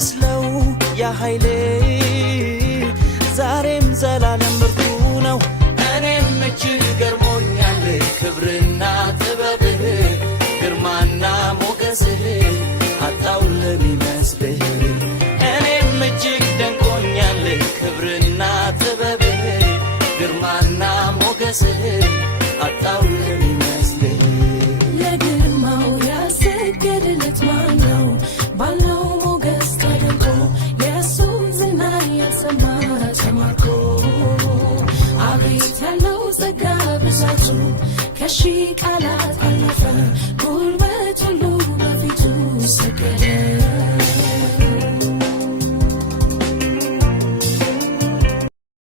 የሚመስለው ያ ኃይሌ ዛሬም ዘላለም ብርቱ ነው እኔም እጅግ ገርሞኛል ክብርና ጥበብህ ግርማና ሞገስህ አጣው ለሚመስልህ እኔም እጅግ ደንቆኛል ክብርና ጥበብህ ግርማና ሞገስህ አጣው ለሚመስልህ ለግርማው ያሰገደለት ማን ነው ባለው ሞገስ ተደንቆ የእሱን ዝና ያልሰማ ተማርኮ አቤት ያለው ጸጋ ብዛቱ ከሺህ ቃላት አለፈ ጉልበት ሁሉ በፊቱ ሰገደ